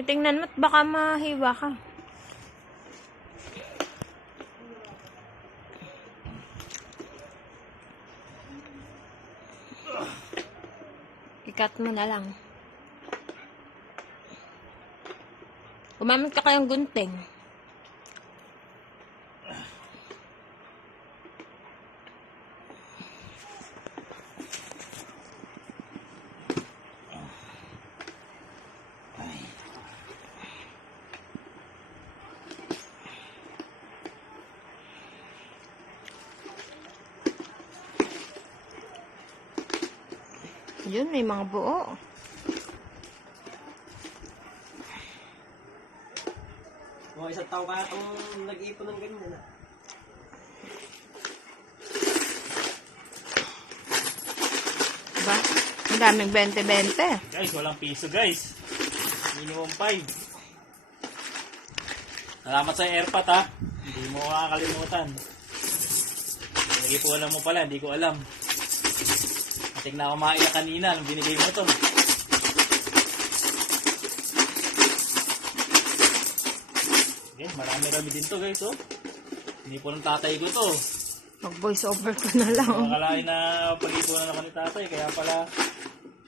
Titingnan mo't baka mahiwa ka. Ikat mo na lang. Gumamit ka kayang gunting. Yun, may mga buo. Mga isang tao kaya itong nag-iipon ng ganyan. Diba? Ang daming 20-20. Guys, walang piso guys. Minimum 5. Salamat sa airpot ha. Hindi mo makakalimutan. Nag-ipunan mo pala, hindi ko alam. Tignan ako maiyak kanina nung binigay mo to. Okay, marami din to guys oh. Hindi po ng tatay ko to. Mag-voice over ko na lang. Makakalain na pag-ipunan ako ni tatay. Kaya pala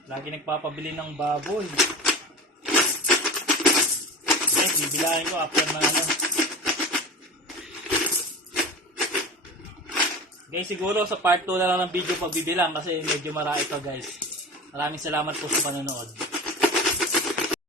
lagi nagpapabili ng baboy. Guys, bibilahin ko after na ano. Guys, siguro sa part 2 na lang ng video pagbibilang kasi medyo marami ito guys. Maraming salamat po sa panonood.